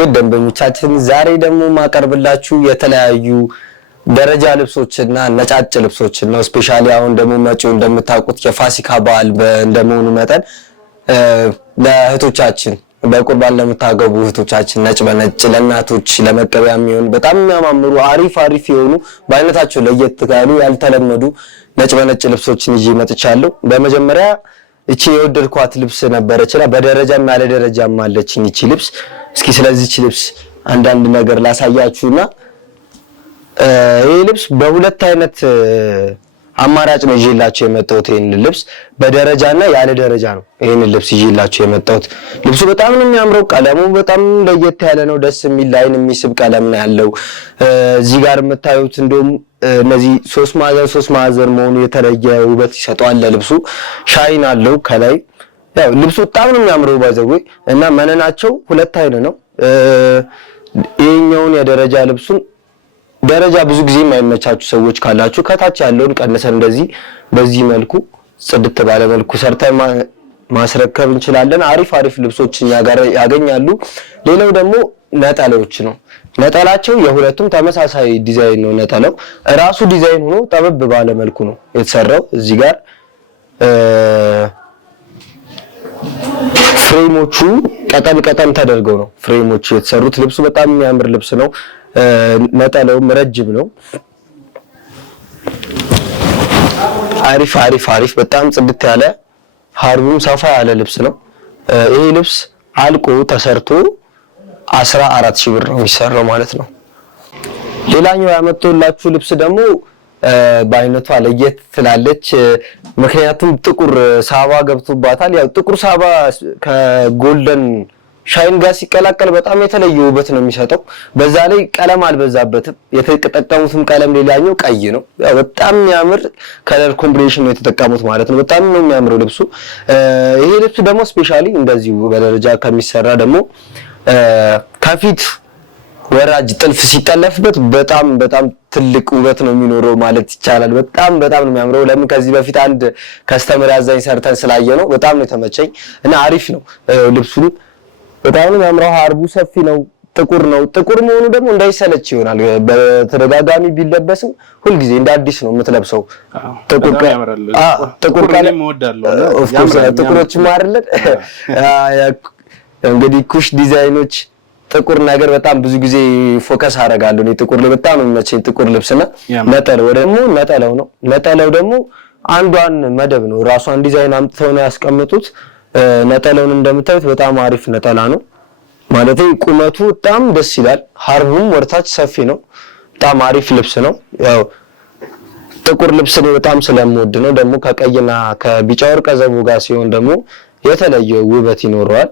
ውድ ደንበኞቻችን ዛሬ ደግሞ ማቀርብላችሁ የተለያዩ ደረጃ ልብሶችና ነጫጭ ልብሶችን ነው። ስፔሻሊ አሁን ደግሞ መጪው እንደምታውቁት የፋሲካ በዓል እንደመሆኑ መጠን ለእህቶቻችን በቁርባን ለምታገቡ እህቶቻችን ነጭ በነጭ ለእናቶች ለመቀበያ የሚሆን በጣም የሚያማምሩ አሪፍ የሆኑ በአይነታቸው ለየት ያሉ ያልተለመዱ ነጭ በነጭ ልብሶችን ይዤ መጥቻለሁ። በመጀመሪያ እቺ የወደድኳት ልብስ ነበረችና በደረጃም ያለ ደረጃም አለችኝ እቺ ልብስ። እስኪ ስለዚህች ልብስ አንዳንድ ነገር ላሳያችሁና ይሄ ልብስ በሁለት አይነት አማራጭ ነው ይዤላችሁ የመጣሁት። ይሄን ልብስ በደረጃና ያለ ደረጃ ነው ይሄን ልብስ ይዤላችሁ የመጣሁት። ልብሱ በጣም ነው የሚያምረው። ቀለሙ በጣም ለየት ያለ ነው። ደስ የሚል ላይን የሚስብ ቀለም ነው ያለው። እዚህ ጋር የምታዩት እንደውም እነዚህ ሶስት ማዕዘን መሆኑ የተለየ ውበት ይሰጠዋል ለልብሱ። ሻይን አለው ከላይ። ያው ልብሱ በጣም ነው የሚያምረው ባዘው እና መነናቸው ሁለት አይነት ነው። ይሄኛውን የደረጃ ልብሱን ደረጃ ብዙ ጊዜ የማይመቻችሁ ሰዎች ካላችሁ ከታች ያለውን ቀንሰን እንደዚህ በዚህ መልኩ ጽድት ባለ መልኩ ሰርተን ማስረከብ እንችላለን። አሪፍ ልብሶች እኛ ጋር ያገኛሉ። ሌላው ደግሞ ነጠላዎች ነው። ነጠላቸው የሁለቱም ተመሳሳይ ዲዛይን ነው። ነጠላው ራሱ ዲዛይን ሆኖ ጠበብ ባለ መልኩ ነው የተሰራው። እዚህ ጋር ፍሬሞቹ ቀጠን ተደርገው ነው ፍሬሞቹ የተሰሩት። ልብሱ በጣም የሚያምር ልብስ ነው። ነጠላውም ረጅም ነው። አሪፍ በጣም ጽድት ያለ ሀርቡም ሰፋ ያለ ልብስ ነው። ይሄ ልብስ አልቆ ተሰርቶ 14,000 ብር ነው የሚሰራው ማለት ነው። ሌላኛው ያመጣሁላችሁ ልብስ ደግሞ በአይነቷ ለየት ትላለች። ምክንያቱም ጥቁር ሳባ ገብቶባታል። ያው ጥቁር ሳባ ከጎልደን ሻይን ጋር ሲቀላቀል በጣም የተለየ ውበት ነው የሚሰጠው። በዛ ላይ ቀለም አልበዛበትም። የተጠቀሙትም ቀለም ሌላኛው ቀይ ነው። ያው በጣም የሚያምር ከለር ኮምቢኔሽን ነው የተጠቀሙት ማለት ነው። በጣም ነው የሚያምረው ልብሱ። ይሄ ልብስ ደግሞ ስፔሻሊ እንደዚህ በደረጃ ከሚሰራ ደግሞ ከፊት ወራጅ ጥልፍ ሲጠለፍበት በጣም ትልቅ ውበት ነው የሚኖረው ማለት ይቻላል። በጣም ነው የሚያምረው። ለምን ከዚህ በፊት አንድ ከስተመር ያዛኝ ሰርተን ስላየ ነው በጣም ነው የተመቸኝ እና አሪፍ ነው ልብሱ። በጣም ነው የሚያምረው። ሀርቡ ሰፊ ነው። ጥቁር ነው። ጥቁር መሆኑ ደግሞ እንዳይሰለች ይሆናል። በተደጋጋሚ ቢለበስም ሁልጊዜ እንደ አዲስ ነው የምትለብሰው። ጥቁር ቀለም እወዳለሁ። ኦፍ ኮርስ ጥቁሮችም አይደለም እንግዲህ ኩሽ ዲዛይኖች ጥቁር ነገር በጣም ብዙ ጊዜ ፎከስ አደርጋለሁ እኔ ጥቁር ላይ በጣም ነው የሚመቸኝ ጥቁር ልብስና ነጠላው ደግሞ ነጠላው ደግሞ አንዷን መደብ ነው ራሷን ዲዛይን አምጥተው ነው ያስቀምጡት። ነጠላውን እንደምታዩት በጣም አሪፍ ነጠላ ነው ማለት ቁመቱ በጣም ደስ ይላል። ሀርቡም ወርታች ሰፊ ነው። በጣም አሪፍ ልብስ ነው። ያው ጥቁር ልብስ ነው በጣም ስለምወድ ነው። ደግሞ ከቀይና ከቢጫ ወርቀ ዘቦ ጋር ሲሆን ደግሞ የተለየ ውበት ይኖረዋል።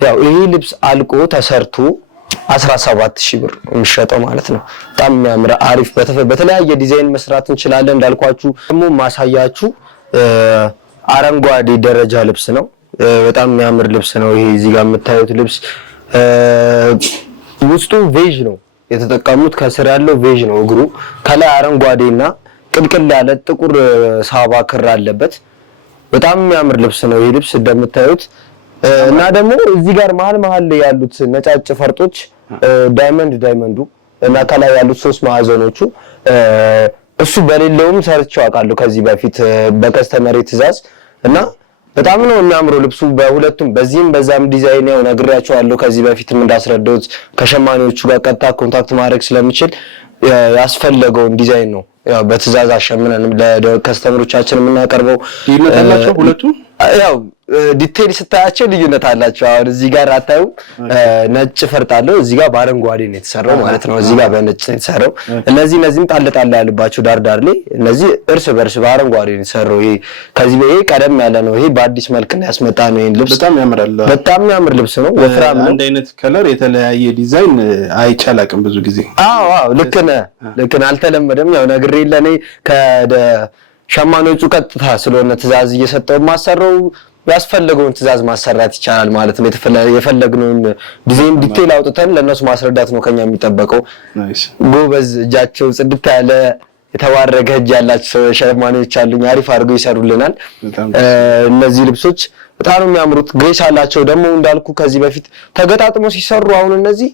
ያው ይሄ ልብስ አልቆ ተሰርቶ 17,000 ብር የሚሸጠው ማለት ነው። በጣም የሚያምር አሪፍ በተለያየ ዲዛይን መስራት እንችላለን። እንዳልኳችሁ ደግሞ ማሳያችሁ አረንጓዴ ደረጃ ልብስ ነው። በጣም የሚያምር ልብስ ነው። ይሄ እዚህ ጋር የምታዩት ልብስ ውስጡ ቬጅ ነው የተጠቀሙት። ከስር ያለው ቬጅ ነው እግሩ። ከላይ አረንጓዴና ቅልቅል ያለ ጥቁር ሳባ ክር አለበት። በጣም የሚያምር ልብስ ነው ይሄ ልብስ እንደምታዩት እና ደግሞ እዚህ ጋር መሀል ላይ ያሉት ነጫጭ ፈርጦች ዳይመንዱ እና ከላይ ያሉት ሶስት ማዕዘኖቹ እሱ በሌለውም ሰርቼው አውቃለሁ ከዚህ በፊት በከስተመር ትዕዛዝ እና በጣም ነው የሚያምረው ልብሱ በሁለቱም በዚህም በዛም ዲዛይን ያው ነግሬያቸዋለሁ ከዚህ በፊትም እንዳስረዳሁት ከሸማኔዎቹ ጋር ቀጥታ ኮንታክት ማድረግ ስለምችል ያስፈለገውን ዲዛይን ነው ያው በትዕዛዝ አሸምነን ለከስተመሮቻችን የምናቀርበው። ይመጣላችሁ ሁለቱ ያው ዲቴል ስታያቸው ልዩነት አላቸው። አሁን እዚህ ጋር አታዩ ነጭ ፈርጥ አለው። እዚህ ጋር በአረንጓዴ ነው የተሰራው ማለት ነው። እዚህ ጋር በነጭ ነው የተሰራው። እነዚህም ጣል ያለባቸው ዳር ላይ እነዚህ እርስ በርስ በአረንጓዴ ነው የተሰራው። ይሄ ከዚህ ይሄ ቀደም ያለ ነው። ይሄ በአዲስ መልክ ነው ያስመጣ ነው። ይሄን ልብስ በጣም ያምራል። በጣም የሚያምር ልብስ ነው። ወፍራም ነው። አንድ አይነት ከለር የተለያየ ዲዛይን አይቻላቅም ብዙ ጊዜ። አዎ ልክ ነህ አልተለመደም። ያው ነግሬ ለኔ ከሸማኔዎቹ ቀጥታ ስለሆነ ትዕዛዝ እየሰጠው ማሰራው ያስፈልገውን ትዕዛዝ ማሰራት ይቻላል ማለት ነው። የፈለግነውን ዲዛይን ዲቴል አውጥተን ለነሱ ማስረዳት ነው ከኛ የሚጠበቀው። ጎበዝ እጃቸው ጽድት ያለ የተባረከ እጅ ያላቸው ሸማኔዎች አሉኝ። አሪፍ አድርገው ይሰሩልናል። እነዚህ ልብሶች በጣም የሚያምሩት ግሬስ አላቸው። ደግሞ እንዳልኩ ከዚህ በፊት ተገጣጥሞ ሲሰሩ አሁን እነዚህ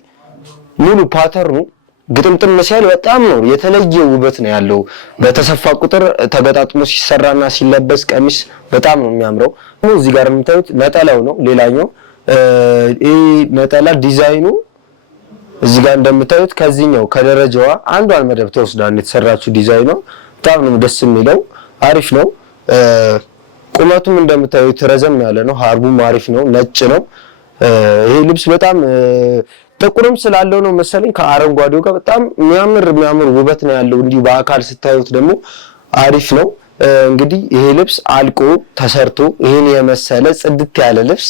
ሙሉ ፓተርኑ ግጥምጥም ሲያል በጣም ነው የተለየ ውበት ነው ያለው። በተሰፋ ቁጥር ተገጣጥሞ ሲሰራና ሲለበስ ቀሚስ በጣም ነው የሚያምረው። እዚህ ጋር የምታዩት ነጠላው ነው። ሌላኛው ይሄ ነጠላ ዲዛይኑ እዚህ ጋር እንደምታዩት ከዚህኛው ከደረጃዋ አንዷን መደብ ተወስዳ የተሰራችው ዲዛይኑ በጣም ነው ደስ የሚለው። አሪፍ ነው። ቁመቱም እንደምታዩት ረዘም ያለ ነው። ሀርቡም አሪፍ ነው። ነጭ ነው። ይሄ ልብስ በጣም ጥቁርም ስላለው ነው መሰለኝ ከአረንጓዴው ጋር በጣም የሚያምር ውበት ነው ያለው። እንዲሁ በአካል ስታዩት ደግሞ አሪፍ ነው። እንግዲህ ይሄ ልብስ አልቆ ተሰርቶ ይሄን የመሰለ ጽድት ያለ ልብስ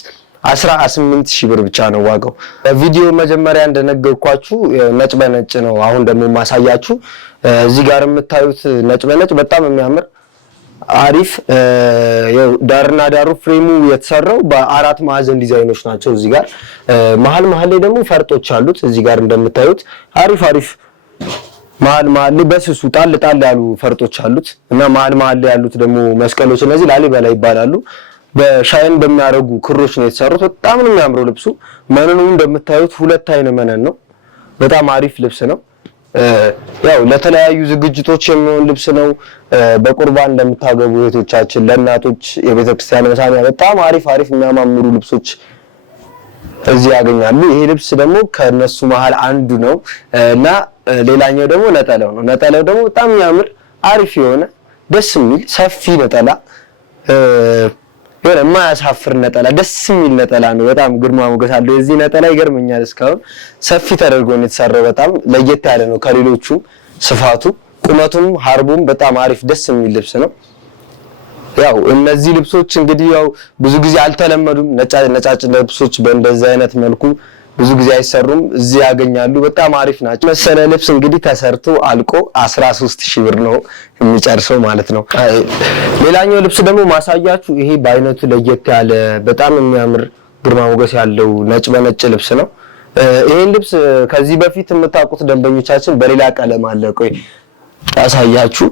18000 ብር ብቻ ነው ዋጋው። ቪዲዮ መጀመሪያ እንደነገርኳችሁ ነጭ በነጭ ነው። አሁን ደግሞ ማሳያችሁ እዚህ ጋር የምታዩት ነጭ በነጭ በጣም የሚያምር አሪፍ ዳርና ዳሩ ፍሬሙ የተሰራው በአራት ማዕዘን ዲዛይኖች ናቸው። እዚህ ጋር መሀል ላይ ደግሞ ፈርጦች አሉት። እዚህ ጋር እንደምታዩት አሪፍ መሀል ላይ በስሱ ጣል ያሉ ፈርጦች አሉት እና መሀል ላይ ያሉት ደግሞ መስቀሎች እነዚህ ላሊበላ ይባላሉ። በሻይን በሚያረጉ ክሮች ነው የተሰሩት። በጣም ነው የሚያምረው ልብሱ። መነኑ እንደምታዩት 2 አይነ መነን ነው። በጣም አሪፍ ልብስ ነው። ያው ለተለያዩ ዝግጅቶች የሚሆን ልብስ ነው። በቁርባን እንደምታገቡ እህቶቻችን ለእናቶች የቤተክርስቲያን መሳሚያ በጣም አሪፍ የሚያማምሩ ልብሶች እዚህ ያገኛሉ። ይሄ ልብስ ደግሞ ከነሱ መሃል አንዱ ነው እና ሌላኛው ደግሞ ነጠላው ነው። ነጠላው ደግሞ በጣም የሚያምር አሪፍ የሆነ ደስ የሚል ሰፊ ነጠላ የሆነ የማያሳፍር ነጠላ ደስ የሚል ነጠላ ነው። በጣም ግርማ ሞገስ አለው። የዚህ ነጠላ ይገርመኛል። እስካሁን ሰፊ ተደርጎ ነው የተሰራው። በጣም ለየት ያለ ነው ከሌሎቹ። ስፋቱ፣ ቁመቱም ሀርቡም በጣም አሪፍ ደስ የሚል ልብስ ነው። ያው እነዚህ ልብሶች እንግዲህ ያው ብዙ ጊዜ አልተለመዱም። ነጫጭ ልብሶች በእንደዚህ አይነት መልኩ ብዙ ጊዜ አይሰሩም። እዚህ ያገኛሉ። በጣም አሪፍ ናቸው። መሰለ ልብስ እንግዲህ ተሰርቶ አልቆ 13000 ብር ነው የሚጨርሰው ማለት ነው። ሌላኛው ልብስ ደግሞ ማሳያችሁ ይሄ በአይነቱ ለየት ያለ በጣም የሚያምር ግርማ ሞገስ ያለው ነጭ በነጭ ልብስ ነው። ይሄን ልብስ ከዚህ በፊት የምታውቁት ደንበኞቻችን በሌላ ቀለም አለ። ቆይ ያሳያችሁ።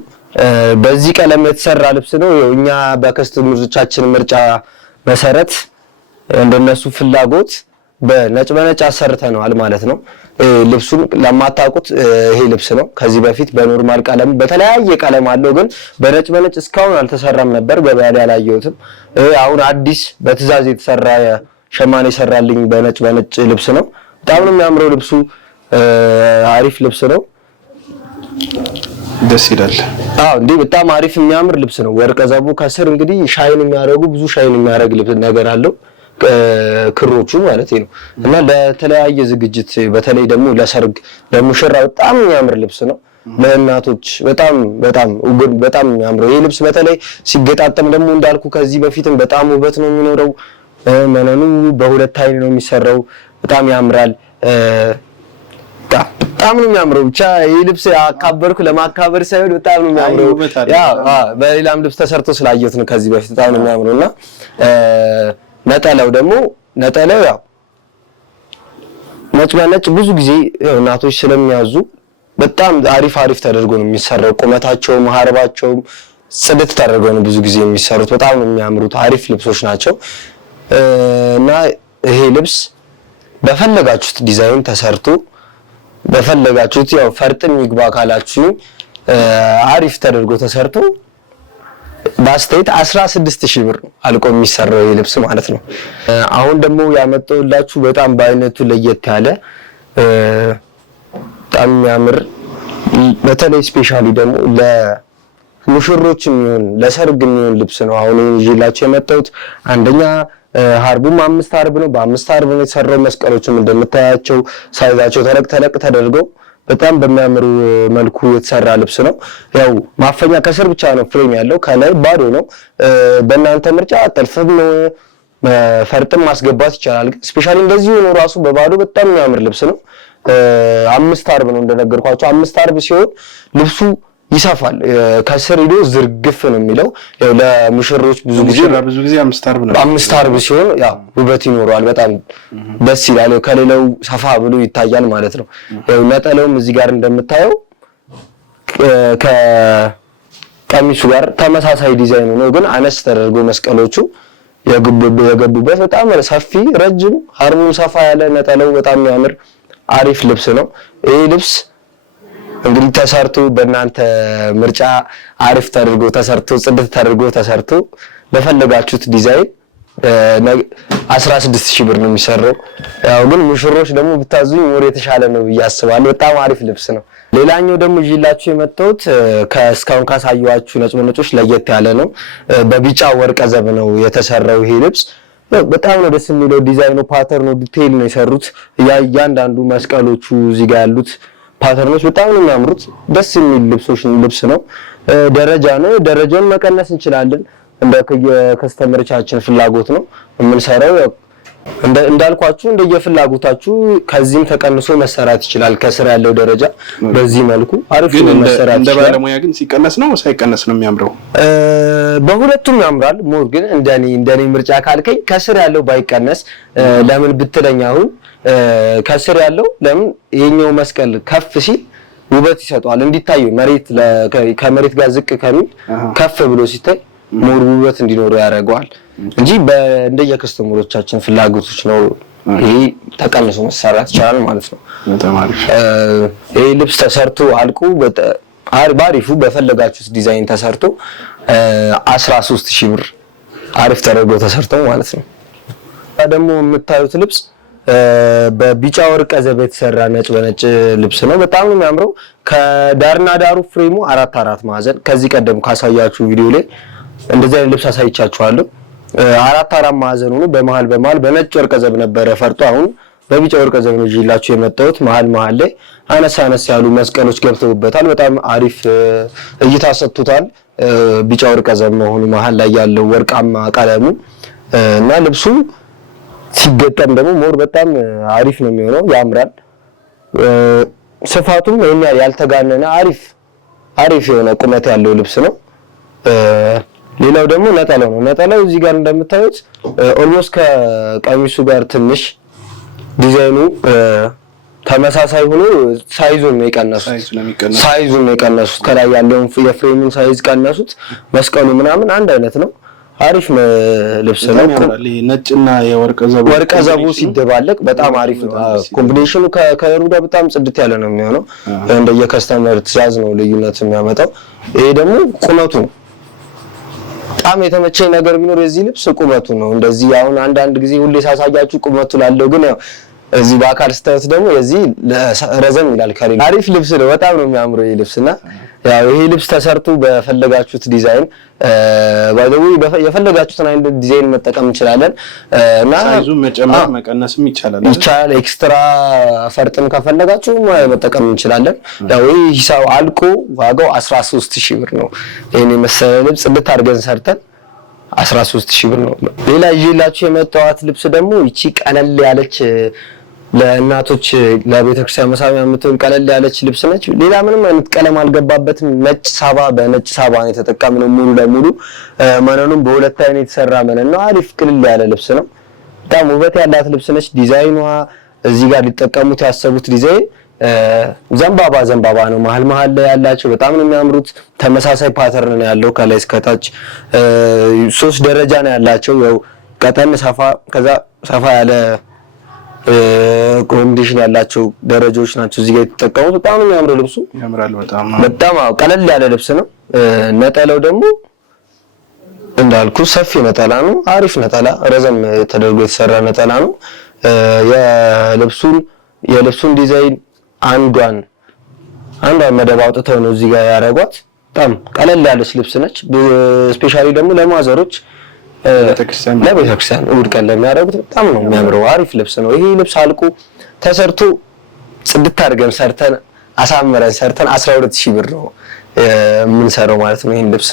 በዚህ ቀለም የተሰራ ልብስ ነው። እኛ በከስተመሮቻችን ምርጫ መሰረት እንደነሱ ፍላጎት በነጭ በነጭ አሰርተነዋል ማለት ነው። ልብሱን ለማታውቁት ይሄ ልብስ ነው። ከዚህ በፊት በኖርማል ቀለም በተለያየ ቀለም አለው፣ ግን በነጭ በነጭ እስካሁን አልተሰራም ነበር። ገበያ ላይ አላየሁትም። አሁን አዲስ በትዕዛዝ የተሰራ ሸማኔ የሰራልኝ በነጭ በነጭ ልብስ ነው። በጣም ነው የሚያምረው ልብሱ። አሪፍ ልብስ ነው። ደስ ይላል። እንዴ በጣም አሪፍ የሚያምር ልብስ ነው። ወርቀ ዘቦ ከስር እንግዲህ ሻይን የሚያደርጉ ብዙ ሻይን የሚያደርግ ልብስ ነገር አለው ክሮቹ ማለት ነው። እና ለተለያየ ዝግጅት በተለይ ደግሞ ለሰርግ ለሙሽራ በጣም የሚያምር ልብስ ነው። ለእናቶች በጣም የሚያምረው ይሄ ልብስ በተለይ ሲገጣጠም ደግሞ እንዳልኩ ከዚህ በፊትም በጣም ውበት ነው የሚኖረው። መነኑ በ2 አይን ነው የሚሰራው። በጣም ያምራል። በጣም ነው የሚያምረው። ብቻ ይሄ ልብስ አካበርኩ ለማካበር ሳይሆን በጣም ነው የሚያምረው። በሌላም ልብስ ተሰርቶ ስላየሁት ነው ከዚህ በፊት። በጣም ነው የሚያምረውና ነጠላው ያው ነጭ በነጭ ብዙ ጊዜ እናቶች ስለሚያዙ በጣም አሪፍ ተደርጎ ነው የሚሰራው። ቁመታቸውም ሀርባቸውም ጽድት ተደርገው ነው ብዙ ጊዜ የሚሰሩት። በጣም ነው የሚያምሩት። አሪፍ ልብሶች ናቸው እና ይሄ ልብስ በፈለጋችሁት ዲዛይን ተሰርቶ በፈለጋችሁት ያው ፈርጥም ይግባ ካላችሁ አሪፍ ተደርጎ ተሰርቶ ባስቴት 16000 ብር ነው አልቆ የሚሰራው ይሄ ልብስ ማለት ነው። አሁን ደግሞ ያመጣሁላችሁ በጣም በአይነቱ ለየት ያለ በጣም የሚያምር በተለይ ስፔሻሊ ደግሞ ለሙሽሮች የሚሆን ለሰርግ የሚሆን ልብስ ነው አሁን ይዤላችሁ የመጣሁት። አንደኛ ሀርቡም 5 ሀርብ ነው። በ5 ሀርብ ነው የተሰራው። መስቀሎችም እንደምታያቸው ሳይዛቸው ተለቅ ተደርገው በጣም በሚያምር መልኩ የተሰራ ልብስ ነው። ያው ማፈኛ ከስር ብቻ ነው ፍሬም ያለው፣ ከላይ ባዶ ነው። በእናንተ ምርጫ ጥልፍም ፈርጥም ማስገባት ይቻላል። ግን ስፔሻሊ እንደዚህ ሆኖ ራሱ በባዶ በጣም የሚያምር ልብስ ነው። 5 ሀርብ ነው እንደነገርኳችሁ። 5 ሀርብ ሲሆን ልብሱ ይሰፋል። ከስር ሄዶ ዝርግፍ ነው የሚለው። ያው ለሙሽሮች ብዙ ጊዜ 5 ሀርብ ነው። 5 ሀርብ ሲሆን ያው ውበት ይኖረዋል። በጣም ደስ ይላል። ከሌላው ሰፋ ብሎ ይታያል ማለት ነው። ያው ነጠላውም እዚህ ጋር እንደምታየው ከቀሚሱ ጋር ተመሳሳይ ዲዛይን ነው፣ ግን አነስ ተደርጎ መስቀሎቹ የገቡበት በጣም ሰፊ ረጅም ሀርሙ ሰፋ ያለ ነጠላው በጣም የሚያምር አሪፍ ልብስ ነው። ይሄ ልብስ እንግዲህ ተሰርቶ በእናንተ ምርጫ አሪፍ ተደርጎ ተሰርቶ ጽድት ተደርጎ ተሰርቶ ለፈለጋችሁት ዲዛይን 16000 ብር ነው የሚሰራው። ያው ግን ሙሽሮች ደግሞ ብታዙኝ ሞር የተሻለ ነው ብዬ አስባለሁ። በጣም አሪፍ ልብስ ነው። ሌላኛው ደግሞ ይላችሁ የመጣሁት ከእስካሁን ካሳየኋችሁ ነጭ ለየት ያለ ነው። በቢጫ ወርቀ ዘብ ነው የተሰራው ይሄ ልብስ። በጣም ነው ደስ የሚለው። ዲዛይኑ ፓተርኑ ዲቴይል ነው የሰሩት። እያንዳንዱ መስቀሎቹ እዚህ ጋር ያሉት ፓተርኖች በጣም ነው የሚያምሩት። ደስ የሚል ልብስ ነው። ደረጃ ነው። ደረጃውን መቀነስ እንችላለን። እንደ ከስተመሮቻችን ፍላጎት ነው የምንሰራው። እንዳልኳችሁ እንደየፍላጎታችሁ ከዚህም ተቀንሶ መሰራት ይችላል። ከስር ያለው ደረጃ በዚህ መልኩ አሪፍ ነው መሰራት ይችላል። እንደ ባለሙያ ግን ሲቀነስ ነው ሳይቀነስ ነው የሚያምረው? በሁለቱም ያምራል። ሞር ግን እንደኔ ምርጫ ካልከኝ ከስር ያለው ባይቀነስ ለምን ብትለኝ፣ አሁን ከስር ያለው ለምን የኛው መስቀል ከፍ ሲል ውበት ይሰጣል። እንዲታዩ ከመሬት ጋር ዝቅ ከሚል ከፍ ብሎ ሲታይ ሞር ውበት እንዲኖረው ያደርገዋል እንጂ እንደየከስተመሮቻችን ፍላጎቶች ነው ይሄ ተቀንሶ መሰራት ይችላል ማለት ነው። ይሄ ልብስ ተሰርቶ አልቆ ባሪፉ በፈለጋችሁት ዲዛይን ተሰርቶ 13000 ብር አሪፍ ተደርጎ ተሰርቶ ማለት ነው። ደግሞ የምታዩት ልብስ በቢጫ ወርቀ ዘብ የተሰራ ነጭ በነጭ ልብስ ነው። በጣም ነው የሚያምረው። ከዳርና ዳሩ ፍሬሙ 4 ማዕዘን ከዚህ ቀደም ካሳያችሁ ቪዲዮ ላይ እንደዚህ አይነት ልብስ አሳይቻችኋለሁ። 4 ማዕዘን ሆኖ በመሃል በነጭ ወርቀ ዘብ ነበረ ፈርጦ፣ አሁን በቢጫ ወርቀ ዘብ ነው ይላችሁ የመጣሁት። መሃል ላይ አነስ ያሉ መስቀሎች ገብተውበታል። በጣም አሪፍ እይታ ሰጥቶታል። ቢጫ ወርቀ ዘብ መሆኑ መሃል ላይ ያለው ወርቃማ ቀለሙ እና ልብሱ ሲገጠም ደግሞ ሞር በጣም አሪፍ ነው የሚሆነው። ያምራል። ስፋቱም ይሄን ያልተጋነነ አሪፍ የሆነ ቁመት ያለው ልብስ ነው። ሌላው ደግሞ ነጠላው ነው። ነጠላው እዚህ ጋር እንደምታዩት ኦልሞስት ከቀሚሱ ጋር ትንሽ ዲዛይኑ ተመሳሳይ ሆኖ ሳይዙን ነው የቀነሱት። ከላይ ያለውን የፍሬሙን ሳይዝ ቀነሱት። መስቀሉ ምናምን አንድ አይነት ነው። አሪፍ ልብስ ነው። ነጭና ወርቀ ዘቡ ሲደባለቅ በጣም አሪፍ ነው። ኮምቢኔሽኑ ከከለሩ ጋር በጣም ጽድት ያለ ነው የሚሆነው። እንደየከስተመር ትዕዛዝ ነው ልዩነት የሚያመጣው። ይሄ ደግሞ ቁመቱ ነው። በጣም የተመቸኝ ነገር ቢኖር የዚህ ልብስ ቁመቱ ነው። እንደዚህ አሁን አንዳንድ ጊዜ ሁሌ ሳሳያችሁ ቁመቱ ላለው ግን ያው እዚህ በአካል ስታዩት ደግሞ የዚህ ረዘም ይላል። ከሌላ አሪፍ ልብስ ነው። በጣም ነው የሚያምረው ይሄ ልብስና ያው ይሄ ልብስ ተሰርቶ በፈለጋችሁት ዲዛይን የፈለጋችሁትን አይነት ዲዛይን መጠቀም እንችላለን እና ሳይዙን መጨመር መቀነስም ይቻላል። ኤክስትራ ፈርጥም ከፈለጋችሁ መጠቀም እንችላለን። ያው ይሄ ሂሳብ አልቆ ዋጋው 13000 ብር ነው። ይሄን የመሰለ ልብስ ጽድት አድርገን ሰርተን 13000 ብር ነው። ሌላ ይዤላችሁ የመጣኋት ልብስ ደግሞ ይቺ ቀለል ያለች ለእናቶች ለቤተክርስቲያን መሳቢያ የምትሆን ቀለል ያለች ልብስ ነች። ሌላ ምንም አይነት ቀለም አልገባበትም። ነጭ ሳባ በነጭ ሳባ ነው የተጠቀምነው ሙሉ ለሙሉ። መነኑም በሁለት አይነት የተሰራ መነን ነው። አሪፍ ቅልል ያለ ልብስ ነው። በጣም ውበት ያላት ልብስ ነች። ዲዛይኗ እዚህ ጋር ሊጠቀሙት ያሰቡት ዲዛይን ዘንባባ ነው። መሀል ላይ ያላቸው በጣም ነው የሚያምሩት። ተመሳሳይ ፓተርን ነው ያለው ከላይ እስከ ታች 3 ደረጃ ነው ያላቸው። ያው ቀጠን ሰፋ ከዛ ሰፋ ያለ ኮምቢኔሽን ያላቸው ደረጃዎች ናቸው እዚህ ጋር የተጠቀሙት። በጣም ነው የሚያምረው ልብሱ። ያምራል በጣም ቀለል ያለ ልብስ ነው። ነጠላው ደግሞ እንዳልኩ ሰፊ ነጠላ ነው። አሪፍ ነጠላ ረዘም ተደርጎ የተሰራ ነጠላ ነው። የልብሱን ዲዛይን አንዷን መደብ አውጥተው ነው እዚህ ጋር ያደረጓት። በጣም ቀለል ያለች ልብስ ነች። ስፔሻሊ ደግሞ ለማዘሮች ለቤተክርስቲያን እሑድ ቀን ለሚያደርጉት በጣም ነው የሚያምረው። አሪፍ ልብስ ነው። ይሄ ልብስ አልቆ ተሰርቶ ጽድት አድርገን ሰርተን አሳምረን ሰርተን 12000 ብር ነው የምንሰራው ማለት ነው ይሄን ልብስ